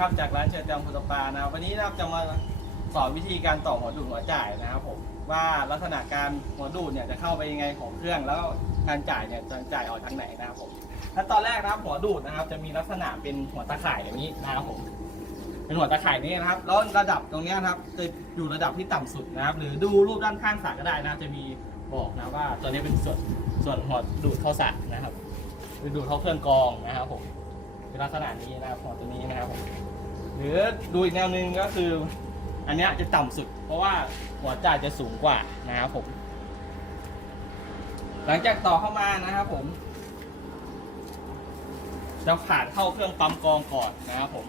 ครับจากร้านเชิญจำพุทธปานะครับวันนี้นะครับจะมาสอนวิธีการต่อหัวดูดหัวจ่ายนะครับผมว่าลักษณะการหัวดูดเนี่ยจะเข้าไปยังไงของเครื่องแล้วการจ่ายเนี่ยจะจ่ายออกทางไหนนะครับผมและตอนแรกนะครับหัวดูดนะครับ จะมีลักษณะเป็นหัวตะข่ายอย่างนี้นะครับผมเป็นหัวตะข่ายนี้นะครับแล้วระดับตรงนี้นะครับจะอยู่ระดับที่ต่ำสุดนะครับ หรือดูรูปด้านข้างสระก็ได้นะจะมีบอกนะว่าตัวนี้เป็นส่วนส่วนหัวดูดเข้าสระนะครับหรือดูดเข้าเครื่องกรองนะครับผม ลักษณะนี้นะครับของตัวนี้นะครับผมหรือดูอีกแนวหนึ่งก็คือ อันเนี้ยจะต่ำสุด เพราะว่าหัวจ่ายจะสูงกว่านะครับผม หลังจากต่อเข้ามานะครับผมจะผ่านเข้าเครื่องปั๊มกองก่อนนะครับผม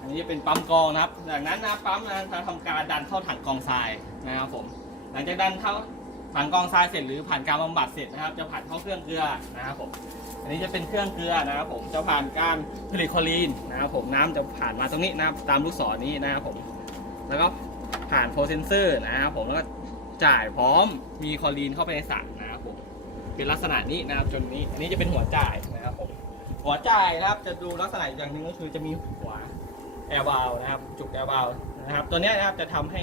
อันนี้จะเป็นปั๊มกองนะครับ จากนั้นนะปั๊มนะจะทำการดันเข้าถังกองทรายนะครับผม หลังจากดันเข้า ถังกองทรายเสร็จหรือผ่านการบำบัดเสร็จนะครับ จะผ่านเข้าเครื่องเกลือนะครับผมอันนี้จะเป็นเครื่องเกลือนะครับผมจะผ่านการผลิตคลอรีนนะครับผมน้ำจะผ่านมาตรงนี้นะครับตามลูกศรนี้นะครับผมแล้วก็ผ่านโฟเซนเซอร์นะครับผมแล้วก็จ่ายพร้อมมีคลอรีนเข้าไปในสระนะครับผมเป็นลักษณะนี้นะครับจนนี้ อันนี้จะเป็นหัวจ่ายนะครับผมหัวจ่ายนะครับจะดูลักษณะอย่างหนึ่งก็คือจะมีหัวแอร์บาวนะครับจุกแอร์บาวนะครับตัวนี้นะครับจะทำให้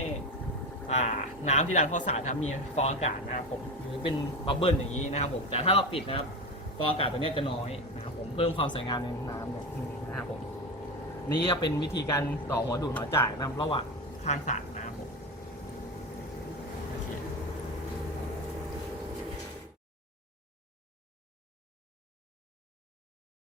น้ำที่ดันเข้าสารนะครับมีฟองอากาศนะครับผมหรือเป็นบับเบิ้ลอย่างนี้นะครับผมแต่ถ้าเราปิดนะครับฟองอากาศตัวนี้จะน้อยนะครับผมเพิ่มความสวยงามในน้ำนะครับผมนี่ก็เป็นวิธีการต่อหัวดูดหัวจ่ายนะครับระหว่างทางสร